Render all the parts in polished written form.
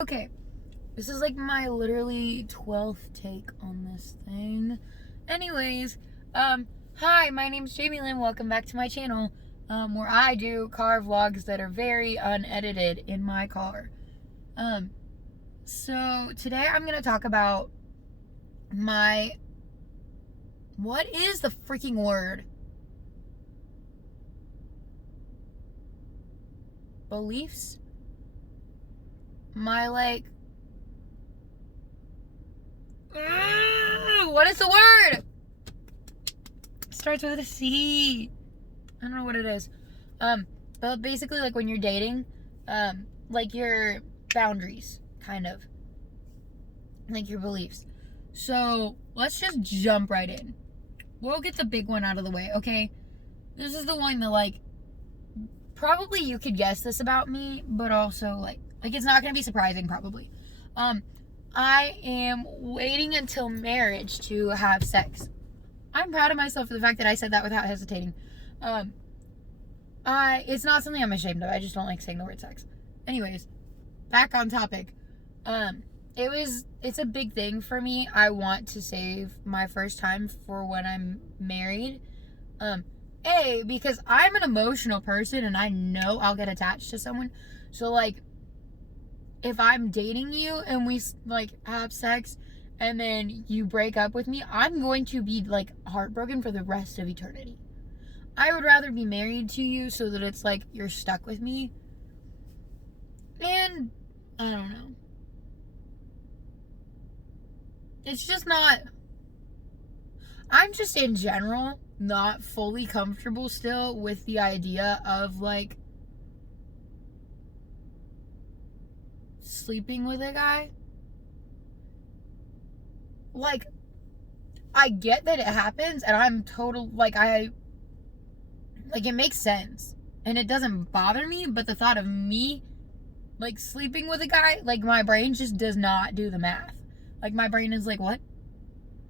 Okay, this is like my literally 12th take on this thing. Anyways, hi, my name's Jamie Lynn. Welcome back to my channel, where I do car vlogs that are very unedited in my car. So today I'm gonna talk about what is the freaking word? Beliefs? What is the word? Starts with a C. I don't know what it is. But basically, like when you're dating, like your boundaries, kind of, like your beliefs. So let's just jump right in. We'll get the big one out of the way, okay? This is the one that, like, probably you could guess this about me, but also like it's not gonna be surprising, probably. I am waiting until marriage to have sex. I'm proud of myself for the fact that I said that without hesitating. It's not something I'm ashamed of. I just don't like saying the word sex. Anyways, back on topic. It's a big thing for me. I want to save my first time for when I'm married. Because I'm an emotional person and I know I'll get attached to someone. So, like, if I'm dating you and we, like, have sex and then you break up with me, I'm going to be, like, heartbroken for the rest of eternity. I would rather be married to you so that it's, like, you're stuck with me. And, I don't know. It's just not... I'm just, in general, not fully comfortable still with the idea of, like, sleeping with a guy. Like, I get that it happens, and I'm total, like, it makes sense, and it doesn't bother me, but the thought of me, like, sleeping with a guy, like, my brain just does not do the math. Like, my brain is like, what?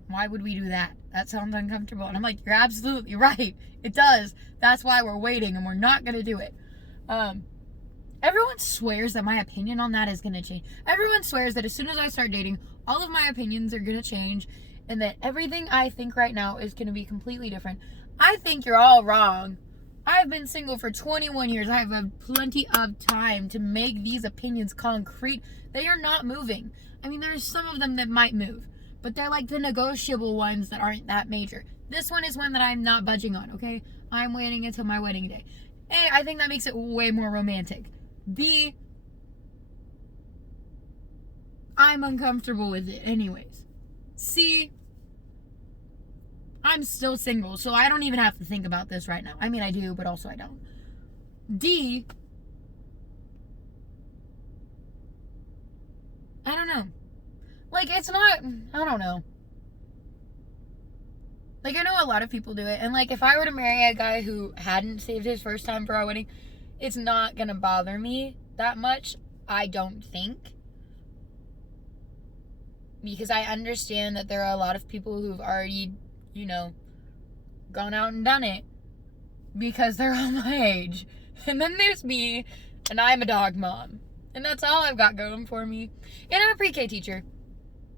Why would we do that? That sounds uncomfortable. And I'm like, you're absolutely right. It does. That's why we're waiting, and we're not going to do it. Everyone swears that my opinion on that is going to change. Everyone swears that as soon as I start dating, all of my opinions are going to change, and that everything I think right now is going to be completely different. I think you're all wrong. I've been single for 21 years. I have had plenty of time to make these opinions concrete. They are not moving. I mean, there's some of them that might move, but they're like the negotiable ones that aren't that major. This one is one that I'm not budging on, okay? I'm waiting until my wedding day. A, I think that makes it way more romantic. B, I'm uncomfortable with it anyways. C, I'm still single, so I don't even have to think about this right now. I mean, I do, but also I don't. D, I don't know. Like, it's not, I don't know. Like, I know a lot of people do it, and, like, if I were to marry a guy who hadn't saved his first time for our wedding, it's not gonna bother me that much, I don't think. Because I understand that there are a lot of people who've already, gone out and done it because they're all my age. And then there's me, and I'm a dog mom. And that's all I've got going for me. And I'm a pre-K teacher.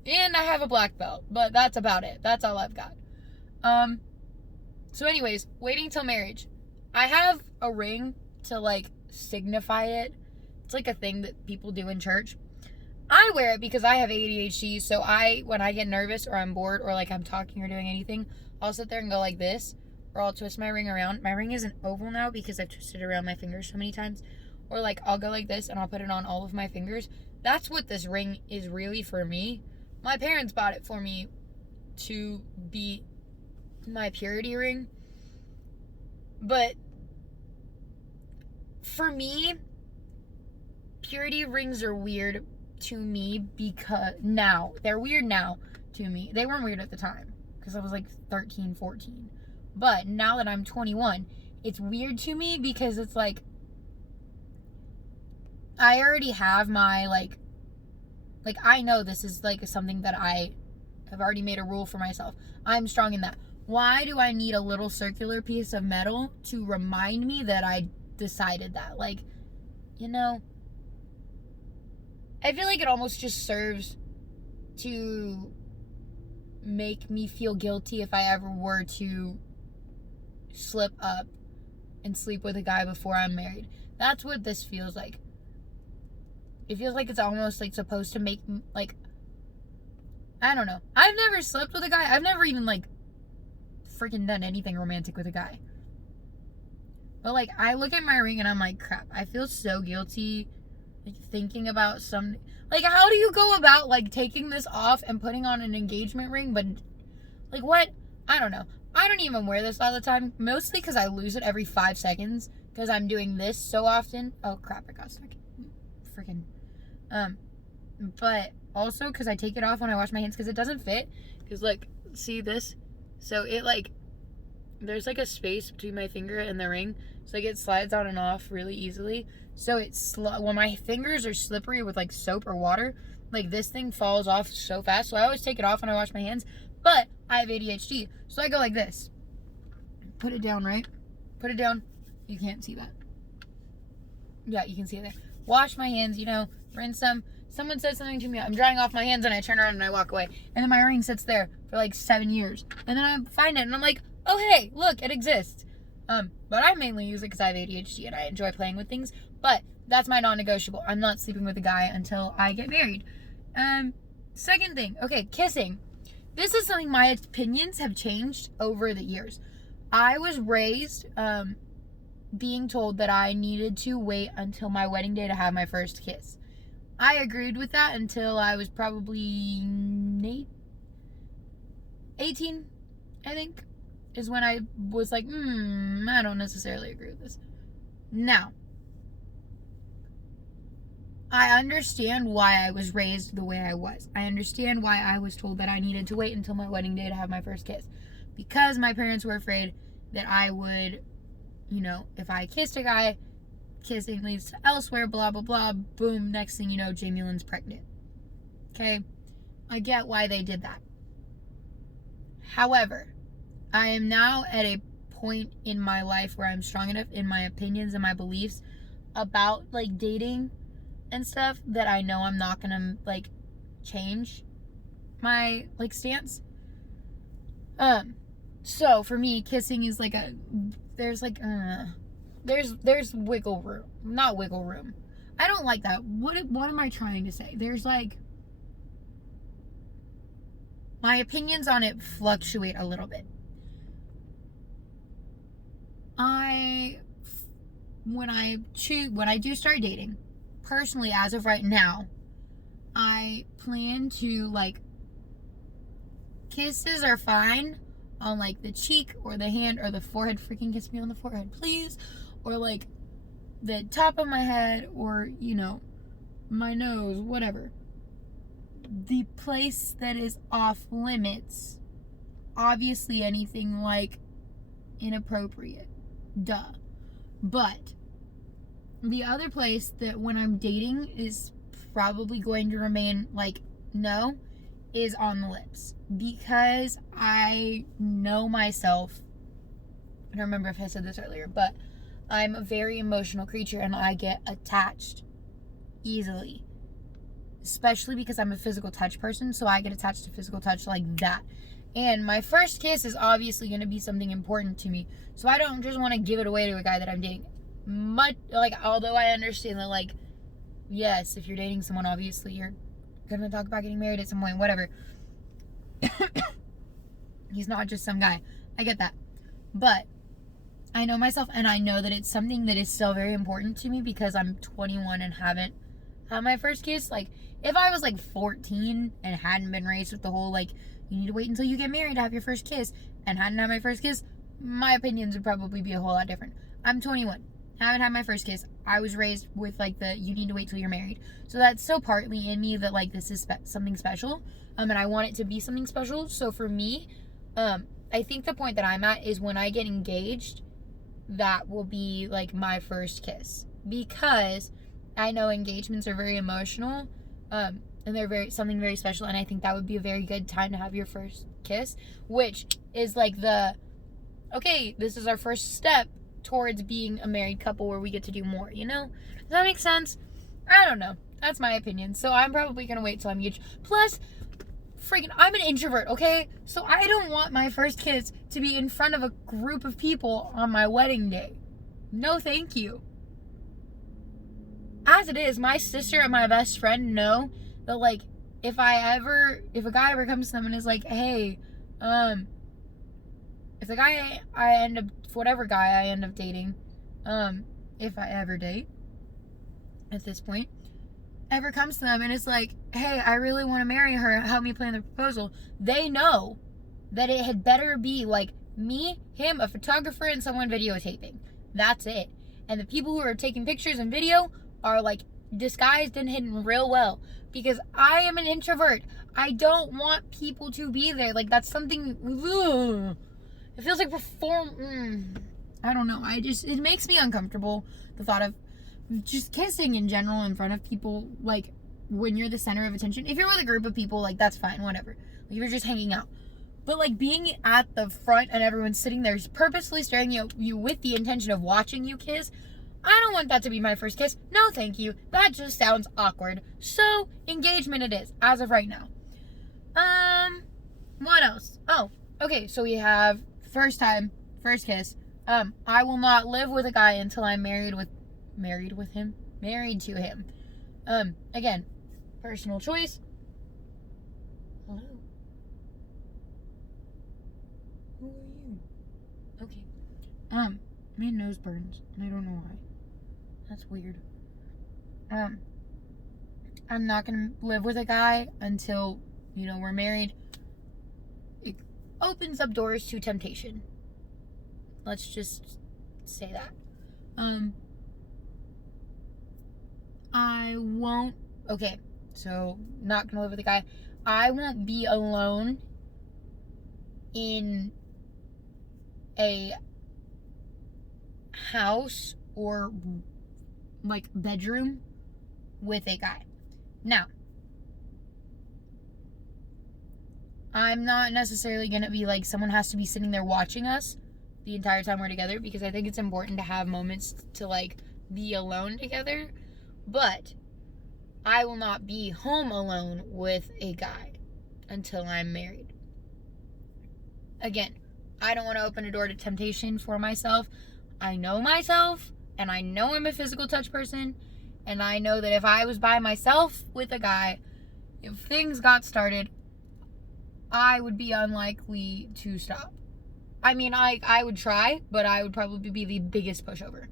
And I have a black belt. But that's about it. That's all I've got. So anyways, waiting till marriage. I have a ring to, like, signify it. It's like a thing that people do in church. I wear it because I have ADHD, so when I get nervous or I'm bored or, like, I'm talking or doing anything, I'll sit there and go like this, or I'll twist my ring around. My ring isn't oval now because I've twisted it around my fingers so many times. Or, like, I'll go like this and I'll put it on all of my fingers. That's what this ring is really for me. My parents bought it for me to be my purity ring. But for me, purity rings are weird to me because now, they're weird now to me. They weren't weird at the time because I was like 13, 14. But now that I'm 21, it's weird to me because it's like I already have my like I know this is like something that I have already made a rule for myself. I'm strong in that. Why do I need a little circular piece of metal to remind me that I decided that? Like, I feel like it almost just serves to make me feel guilty if I ever were to slip up and sleep with a guy before I'm married. That's what this feels like. It feels like it's almost like supposed to make, like, I don't know. I've never slept with a guy. I've never even, like, freaking done anything romantic with a guy. But, like, I look at my ring and I'm like, crap, I feel so guilty, like, thinking about some, like, how do you go about, like, taking this off and putting on an engagement ring, but, like, what? I don't know. I don't even wear this all the time, mostly because I lose it every 5 seconds, because I'm doing this so often. Oh, crap, I got stuck. Freaking, but also because I take it off when I wash my hands, because it doesn't fit, because, like, see this? So it, like, there's, like, a space between my finger and the ring, so, like, it slides on and off really easily. So it's when my fingers are slippery with, like, soap or water, like, this thing falls off so fast. So I always take it off when I wash my hands. But I have ADHD, so I go like this. Put it down, right? Put it down. You can't see that. Yeah, you can see it there. Wash my hands, you know, rinse them. Someone says something to me, I'm drying off my hands, and I turn around and I walk away. And then my ring sits there for like 7 years. And then I find it and I'm like, oh hey, look, it exists. But I mainly use it because I have ADHD and I enjoy playing with things. But that's my non-negotiable. I'm not sleeping with a guy until I get married. Second thing, okay, kissing. This is something my opinions have changed over the years. I was raised being told that I needed to wait until my wedding day to have my first kiss. I agreed with that until I was probably 18, I think, is when I was like, I don't necessarily agree with this. Now, I understand why I was raised the way I was. I understand why I was told that I needed to wait until my wedding day to have my first kiss. Because my parents were afraid that I would, you know, if I kissed a guy, kissing leads to elsewhere, blah, blah, blah, boom, next thing you know, Jamie Lynn's pregnant. Okay? I get why they did that. However, I am now at a point in my life where I'm strong enough in my opinions and my beliefs about, like, dating and stuff that I know I'm not gonna, like, change my, like, stance. So for me, kissing is like there's wiggle room. Not wiggle room. I don't like that. What am I trying to say? There's, like, my opinions on it fluctuate a little bit. When I do start dating, personally, as of right now, I plan to, like, kisses are fine on, like, the cheek or the hand or the forehead. Freaking kiss me on the forehead, please. Or, like, the top of my head or, you know, my nose, whatever. The place that is off limits, obviously anything, like, inappropriate. Duh. But the other place that when I'm dating is probably going to remain, like, no, is on the lips. Because I know myself. I don't remember if I said this earlier, but I'm a very emotional creature and I get attached easily. Especially because I'm a physical touch person, so I get attached to physical touch like that. And my first kiss is obviously going to be something important to me. So I don't just want to give it away to a guy that I'm dating. Although I understand that, like, yes, if you're dating someone, obviously you're going to talk about getting married at some point, whatever. He's not just some guy. I get that. But I know myself, and I know that it's something that is still very important to me because I'm 21 and haven't had my first kiss. Like, if I was, like, 14 and hadn't been raised with the whole, like, you need to wait until you get married to have your first kiss, and hadn't had my first kiss, my opinions would probably be a whole lot different. I'm 21. Haven't had my first kiss. I was raised with, like, you need to wait till you're married. So that's so partly in me that, like, this is something special. And I want it to be something special. So for me, I think the point that I'm at is when I get engaged, that will be, like, my first kiss. Because I know engagements are very emotional, and they're something very special, and I think that would be a very good time to have your first kiss, which is, like, okay, this is our first step towards being a married couple where we get to do more, you know? Does that make sense? I don't know. That's my opinion. So I'm probably gonna wait till I'm engaged. Plus, freaking, I'm an introvert, okay? So I don't want my first kiss to be in front of a group of people on my wedding day. No, thank you. As it is, my sister and my best friend know that, like, if a guy ever comes to them and is like, hey, if the guy whatever guy I end up dating, if I ever date at this point, ever comes to them and is like, hey, I really want to marry her, help me plan the proposal, they know that it had better be like me, him, a photographer, and someone videotaping. That's it. And the people who are taking pictures and video are like disguised and hidden real well, because I am an introvert. I don't want people to be there. Like, that's something, ugh. It feels like I don't know. It makes me uncomfortable, the thought of just kissing in general in front of people, like, when you're the center of attention. If you're with a group of people, like, that's fine, whatever. Like, if you're just hanging out. But, like, being at the front and everyone's sitting there purposely staring at you with the intention of watching you kiss, I don't want that to be my first kiss. No, thank you. That just sounds awkward. So, engagement it is, as of right now. What else? Oh, okay, so we have first kiss. I will not live with a guy until I'm married to him. Again, personal choice. Hello. Who are you? Okay. My nose burns, and I don't know why. That's weird. I'm not gonna live with a guy until, we're married. It opens up doors to temptation. Let's just say that. I won't, okay, so not gonna live with a guy. I won't be alone in a house or, like, bedroom with a guy. Now, I'm not necessarily gonna be like, someone has to be sitting there watching us the entire time we're together, because I think it's important to have moments to, like, be alone together. But I will not be home alone with a guy until I'm married. Again, I don't want to open a door to temptation for myself. I know myself, and I know I'm a physical touch person, and I know that if I was by myself with a guy, if things got started, I would be unlikely to stop. I mean, I would try, but I would probably be the biggest pushover.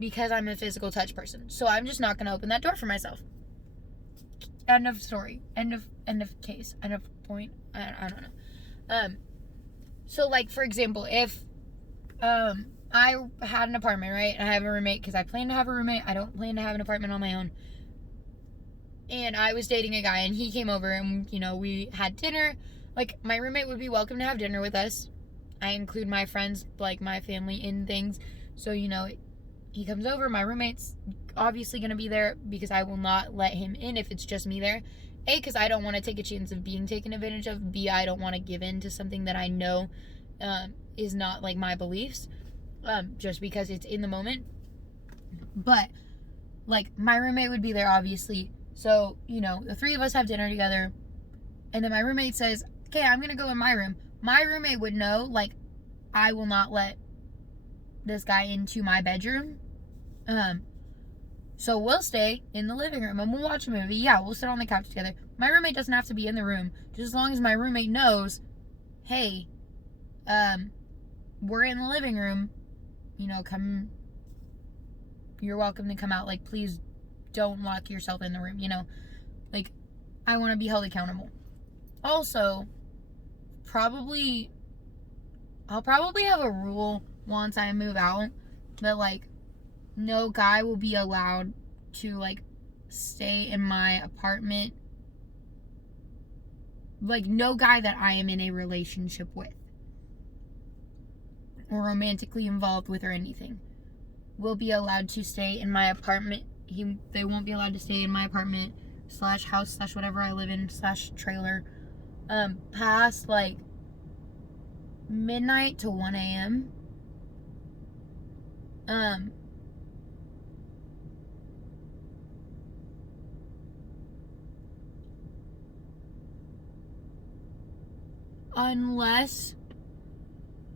Because I'm a physical touch person. So I'm just not going to open that door for myself. End of story. End of case. End of point. I don't know. So, like, for example, if I had an apartment, right? And I have a roommate, because I plan to have a roommate. I don't plan to have an apartment on my own. And I was dating a guy, and he came over, and, we had dinner. Like, my roommate would be welcome to have dinner with us. I include my friends, like, my family in things. So, he comes over, my roommate's obviously going to be there, because I will not let him in if it's just me there. A, because I don't want to take a chance of being taken advantage of. B, I don't want to give in to something that I know is not, like, my beliefs, just because it's in the moment. But, like, my roommate would be there, obviously. So, the three of us have dinner together, and then my roommate says, okay, I'm going to go in my room. My roommate would know, like, I will not let this guy into my bedroom. So we'll stay in the living room and we'll watch a movie. Yeah, we'll sit on the couch together. My roommate doesn't have to be in the room, just as long as my roommate knows, hey, we're in the living room, come, you're welcome to come out. Like, please don't lock yourself in the room, like, I want to be held accountable. Also, I'll probably have a rule once I move out that, like, no guy will be allowed to, like, stay in my apartment. Like, no guy that I am in a relationship with or romantically involved with or anything will be allowed to stay in my apartment. They won't be allowed to stay in my apartment / house / whatever I live in / trailer past, like, midnight to 1 a.m. unless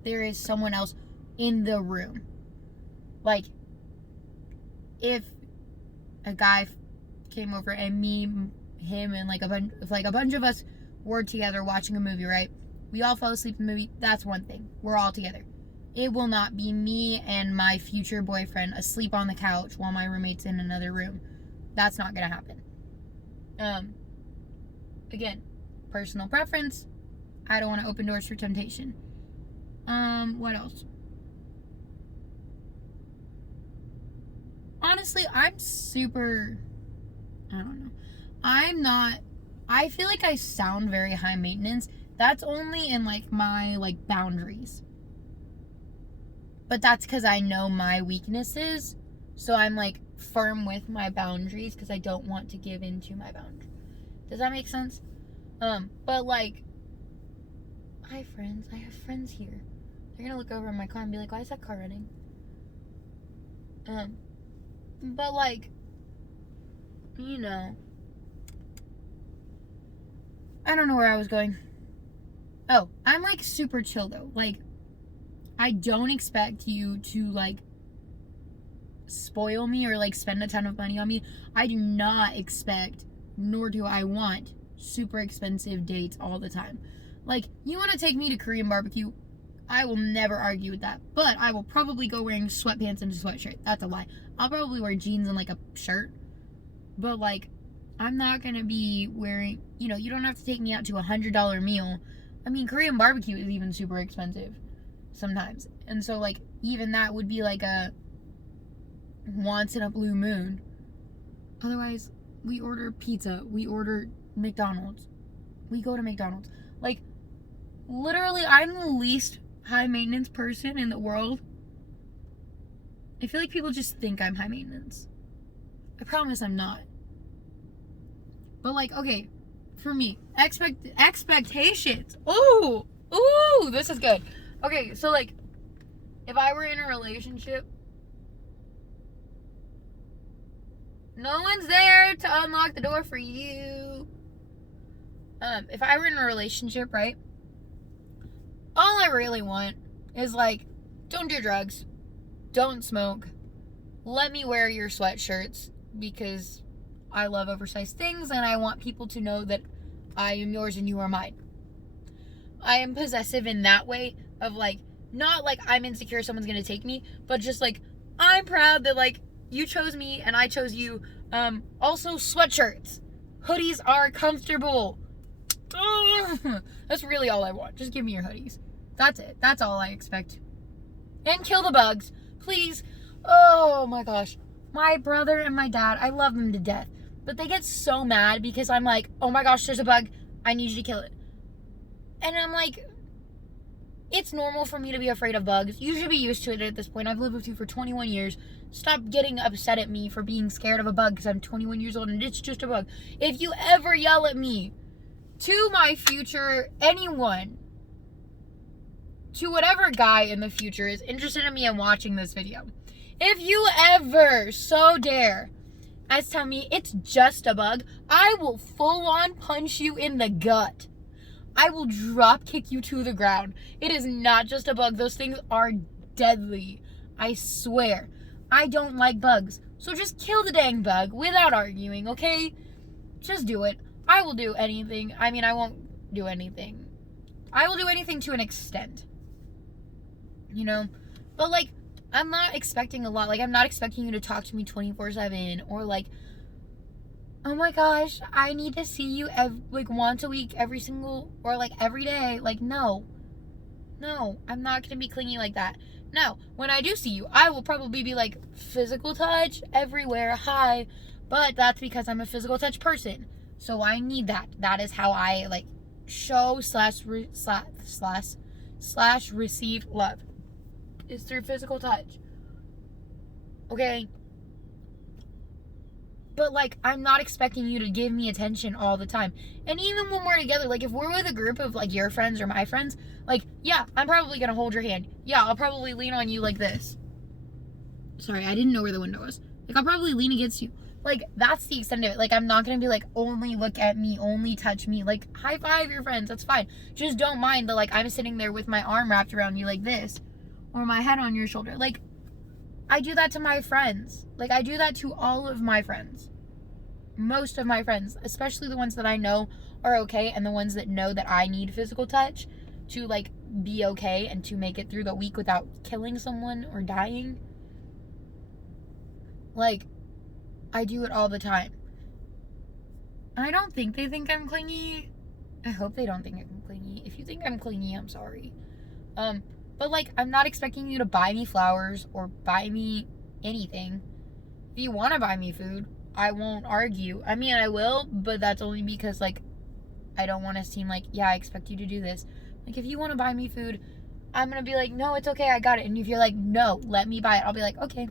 there is someone else in the room. Like, if a guy came over and me, him, and like a bunch of us were together watching a movie, right? We all fell asleep in the movie. That's one thing. We're all together. It will not be me and my future boyfriend asleep on the couch while my roommate's in another room. That's not gonna happen. Again, personal preference. I don't want to open doors for temptation. What else? Honestly, I'm super, I don't know. I feel like I sound very high maintenance. That's only in like my like boundaries. But that's because I know my weaknesses. So I'm like firm with my boundaries because I don't want to give in to my boundaries. Does that make sense? But like, I have friends here. They're gonna look over in my car and be like, why is that car running? But like, you know, I don't know where I was going. Oh, I'm like super chill though. Like, I don't expect you to like spoil me or like spend a ton of money on me. I do not expect, nor do I want, super expensive dates all the time. Like, you want to take me to Korean barbecue? I will never argue with that. But I will probably go wearing sweatpants and a sweatshirt. That's a lie. I'll probably wear jeans and like a shirt. But like, I'm not going to be wearing, you know, you don't have to take me out to $100 meal. I mean, Korean barbecue is even super expensive sometimes. And so like, even that would be like a once in a blue moon. Otherwise, we order pizza. We order McDonald's. We go to McDonald's. Like, literally, I'm the least high maintenance person in the world. I feel like people just think I'm high maintenance. I promise I'm not. But like, okay, for me, expectations. Ooh, this is good. Okay, so like, if I were in a relationship, no one's there to unlock the door for you. If I were in a relationship, right, all I really want is like, don't do drugs, don't smoke, let me wear your sweatshirts because I love oversized things and I want people to know that I am yours and you are mine. I am possessive in that way of like, not like I'm insecure someone's gonna take me, but just like, I'm proud that like you chose me and I chose you. Also sweatshirts. Hoodies are comfortable. That's really all I want. Just give me your hoodies. That's it. That's all I expect. And kill the bugs, please. Oh my gosh. My brother and my dad, I love them to death. But they get so mad because I'm like, oh my gosh, there's a bug. I need you to kill it. And I'm like, it's normal for me to be afraid of bugs. You should be used to it at this point. I've lived with you for 21 years. Stop getting upset at me for being scared of a bug because I'm 21 years old and it's just a bug. If you ever yell at me, to my future, anyone, to whatever guy in the future is interested in me and watching this video, if you ever so dare as tell me it's just a bug, I will full on punch you in the gut. I will drop kick you to the ground. It is not just a bug. Those things are deadly. I swear. I don't like bugs. So just kill the dang bug without arguing, okay? Just do it. I will do anything. I mean, I won't do anything. I will do anything to an extent. You know? But like, I'm not expecting a lot. Like, I'm not expecting you to talk to me 24/7 or like, oh my gosh, I need to see you like once a week, every single, or like every day. Like, no, I'm not going to be clingy like that. Now, when I do see you, I will probably be like physical touch everywhere, hi, but that's because I'm a physical touch person. So I need that. That is how I like show slash receive love. Is through physical touch. Okay? But like, I'm not expecting you to give me attention all the time. And even when we're together, like if we're with a group of like your friends or my friends, like, yeah, I'm probably gonna hold your hand. Yeah, I'll probably lean on you like this. Sorry, I didn't know where the window was. Like, I'll probably lean against you. Like, that's the extent of it. Like, I'm not gonna be like, only look at me, only touch me. Like, high five your friends, that's fine. Just don't mind that, like, I'm sitting there with my arm wrapped around you like this, or my head on your shoulder. Like, I do that to my friends. Like, I do that to all of my friends. Most of my friends, especially the ones that I know are okay, and the ones that know that I need physical touch to, like, be okay and to make it through the week without killing someone or dying. Like, I do it all the time. And I don't think they think I'm clingy. I hope they don't think I'm clingy. If you think I'm clingy, I'm sorry. But, like, I'm not expecting you to buy me flowers or buy me anything. If you want to buy me food, I won't argue. I mean, I will, but that's only because, like, I don't want to seem like, yeah, I expect you to do this. Like, if you want to buy me food, I'm going to be like, no, it's okay, I got it. And if you're like, no, let me buy it, I'll be like, okay.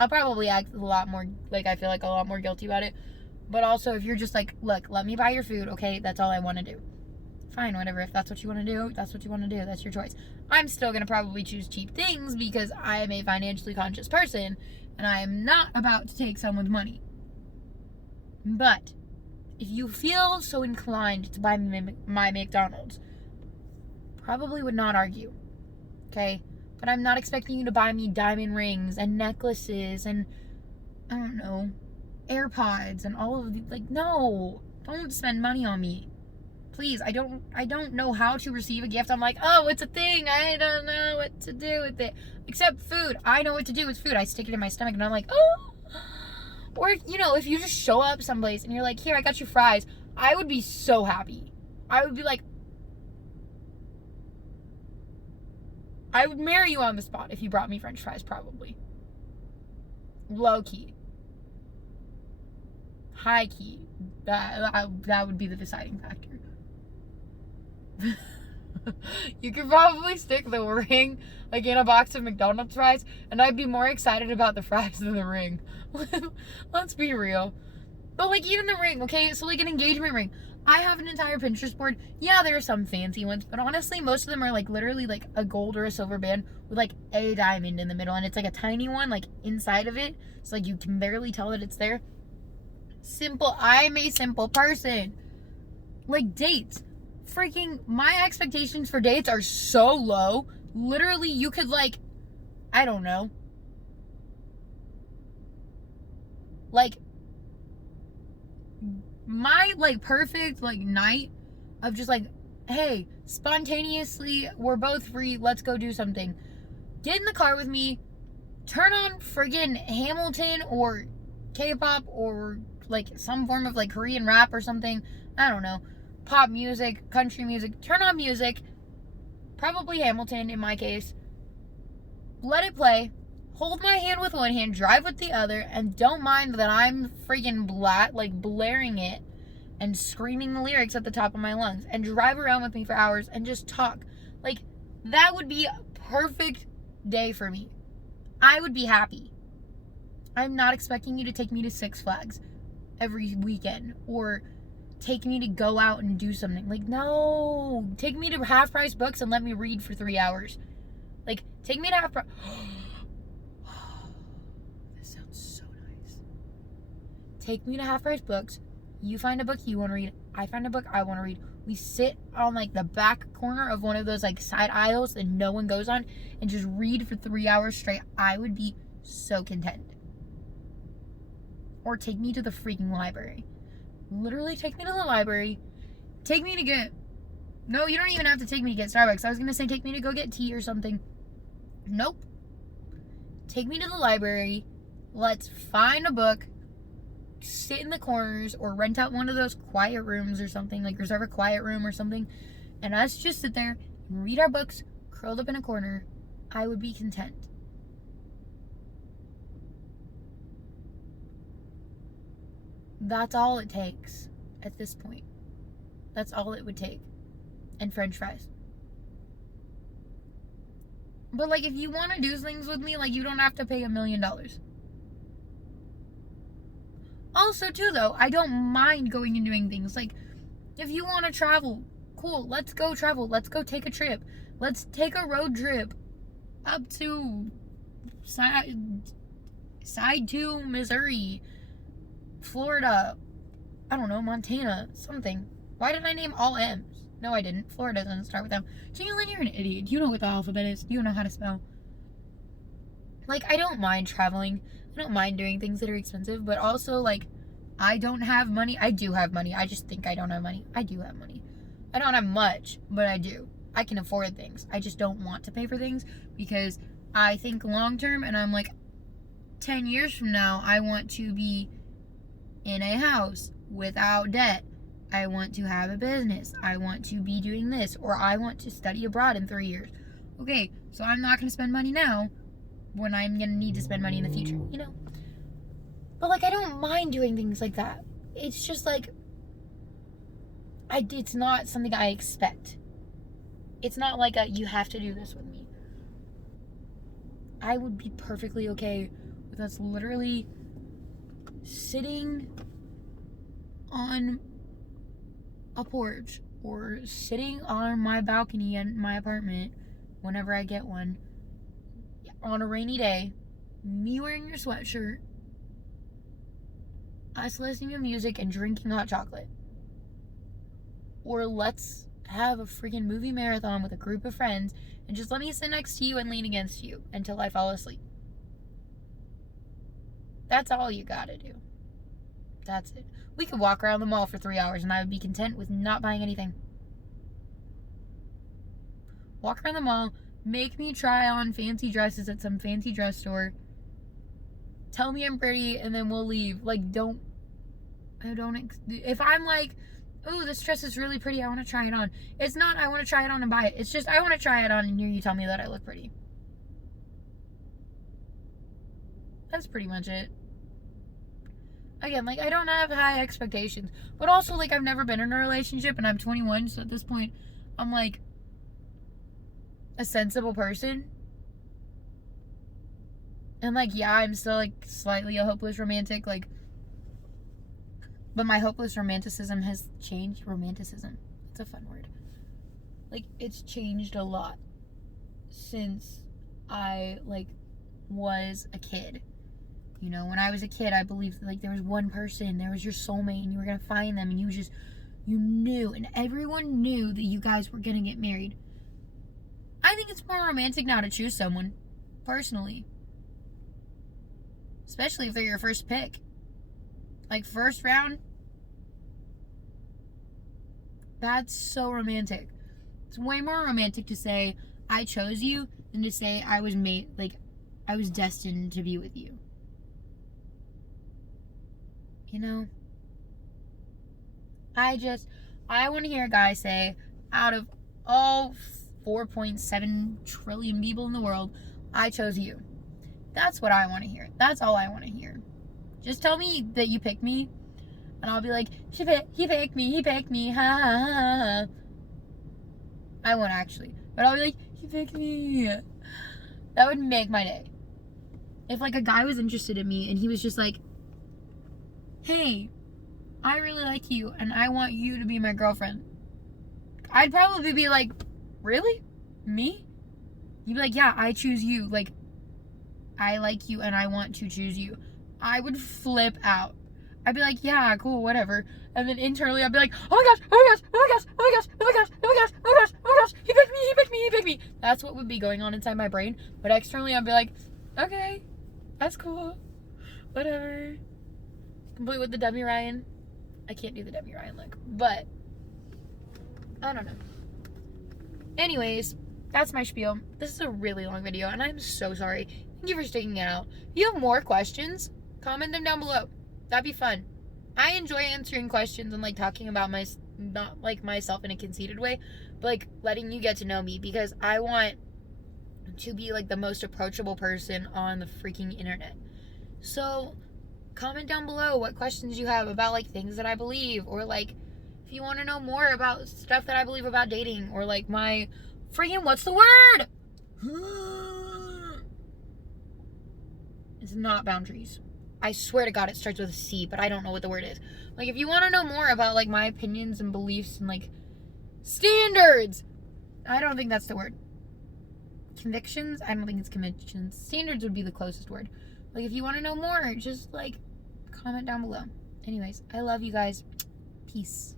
I'll probably act a lot more, like, I feel like a lot more guilty about it. But also, if you're just like, look, let me buy your food, okay, that's all I want to do. Fine, whatever. If that's what you want to do, that's what you want to do. That's your choice. I'm still going to probably choose cheap things because I am a financially conscious person and I am not about to take someone's money. But if you feel so inclined to buy me my McDonald's, probably would not argue, okay? But I'm not expecting you to buy me diamond rings and necklaces and, I don't know, AirPods and all of the, like, no, don't spend money on me. Please, I don't know how to receive a gift. I'm like, oh, it's a thing. I don't know what to do with it. Except food. I know what to do with food. I stick it in my stomach and I'm like, oh. Or, you know, if you just show up someplace and you're like, here, I got you fries, I would be so happy. I would be like, I would marry you on the spot if you brought me French fries, probably. Low key. High key. That would be the deciding factor. You could probably stick the ring like in a box of McDonald's fries and I'd be more excited about the fries than the ring. Let's be real. But like even the ring, okay, so like an engagement ring, I have an entire Pinterest board. Yeah, there are some fancy ones, but honestly most of them are like literally like a gold or a silver band with like a diamond in the middle, and it's like a tiny one like inside of it, so like you can barely tell that it's there. Simple. I'm a simple person. Like dates, freaking my expectations for dates are so low. Literally you could like, I don't know, like my like perfect like night of just like, hey, spontaneously we're both free, let's go do something, get in the car with me, turn on friggin' Hamilton or K-pop or like some form of like Korean rap or something, I don't know, pop music, country music, turn on music, probably Hamilton in my case, let it play, hold my hand with one hand, drive with the other, and don't mind that I'm freaking blaring it and screaming the lyrics at the top of my lungs, and drive around with me for hours and just talk. Like, that would be a perfect day for me. I would be happy. I'm not expecting you to take me to Six Flags every weekend or take me to go out and do something. Like, no, take me to Half Price Books and let me read for 3 hours. Like, take me to Half Price. This sounds so nice. Take me to Half Price Books. You find a book you want to read. I find a book I want to read. We sit on like the back corner of one of those like side aisles that no one goes on and just read for 3 hours straight. I would be so content. Or take me to the freaking library. Literally take me to the library. Take me to get... No, you don't even have to take me to get Starbucks. I was going to say take me to go get tea or something. Nope. Take me to the library. Let's find a book. Sit in the corners or rent out one of those quiet rooms or something. Like reserve a quiet room or something. And us just sit there and read our books curled up in a corner. I would be content. That's all it takes at this point. That's all it would take. And French fries. But like if you want to do things with me, like you don't have to pay $1 million. Also too though, I don't mind going and doing things. Like if you want to travel, cool, let's go travel. Let's go take a trip. Let's take a road trip up to Side 2, Missouri, Florida, I don't know, Montana, something. Why did I name all M's? No, I didn't. Florida doesn't start with M. Jalen, you're an idiot. Do you know what the alphabet is? Do you know how to spell? Like, I don't mind traveling. I don't mind doing things that are expensive, but also, like, I don't have money. I do have money. I just think I don't have money. I do have money. I don't have much, but I do. I can afford things. I just don't want to pay for things because I think long term, and I'm like, 10 years from now, I want to be in a house without debt. I want to have a business. I want to be doing this, or I want to study abroad in 3 years. Okay, so I'm not going to spend money now when I'm going to need to spend money in the future, you know? But, like, I don't mind doing things like that. It's just, like, it's not something I expect. It's not like you have to do this with me. I would be perfectly okay with us literally sitting on a porch or sitting on my balcony in my apartment whenever I get one on a rainy day, me wearing your sweatshirt, us listening to music and drinking hot chocolate. Or let's have a freaking movie marathon with a group of friends and just let me sit next to you and lean against you until I fall asleep. That's all you gotta do. That's it. We could walk around the mall for 3 hours and I would be content with not buying anything. Walk around the mall, make me try on fancy dresses at some fancy dress store, tell me I'm pretty, and then we'll leave. Like, if I'm like, oh, this dress is really pretty, I want to try it on. It's not, I want to try it on and buy it. It's just, I want to try it on and hear you tell me that I look pretty. That's pretty much it. Again, like, I don't have high expectations. But also, like, I've never been in a relationship and I'm 21, so at this point, I'm, like, a sensible person. And, like, yeah, I'm still, like, slightly a hopeless romantic, like, but my hopeless romanticism has changed. Romanticism. It's a fun word. Like, it's changed a lot since I, like, was a kid. You know, when I was a kid, I believed, like, there was one person, there was your soulmate, and you were going to find them, and you knew, and everyone knew that you guys were going to get married. I think it's more romantic now to choose someone, personally. Especially if they're your first pick. Like, first round, that's so romantic. It's way more romantic to say, I chose you, than to say I was destined to be with you. You know? I want to hear a guy say, out of all 4.7 trillion people in the world, I chose you. That's what I want to hear. That's all I want to hear. Just tell me that you picked me, and I'll be like, he picked me, ha ha ha ha. I won't actually, but I'll be like, he picked me. That would make my day. If, like, a guy was interested in me, and he was just like, hey, I really like you, and I want you to be my girlfriend. I'd probably be like, really? Me? You'd be like, yeah, I choose you. Like, I like you, and I want to choose you. I would flip out. I'd be like, yeah, cool, whatever. And then internally, I'd be like, oh my gosh, oh my gosh, oh my gosh, oh my gosh, oh my gosh, oh my gosh, oh my gosh, oh my gosh, he picked me, he picked me, he picked me. That's what would be going on inside my brain. But externally, I'd be like, okay, that's cool, whatever. Complete with the Debbie Ryan. I can't do the Debbie Ryan look, but I don't know. Anyways, that's my spiel. This is a really long video, and I'm so sorry. Thank you for sticking it out. If you have more questions, comment them down below. That'd be fun. I enjoy answering questions and, like, talking about not like myself in a conceited way, but, like, letting you get to know me, because I want to be, like, the most approachable person on the freaking internet. So comment down below what questions you have about, like, things that I believe, or, like, if you want to know more about stuff that I believe about dating, or, like, my freaking, what's the word? It's not boundaries. I swear to God it starts with a C, but I don't know what the word is. Like, if you want to know more about, like, my opinions and beliefs and, like, standards. I don't think that's the word. Convictions? I don't think it's convictions. Standards would be the closest word. Like, if you want to know more, just, like, comment down below. Anyways, I love you guys. Peace.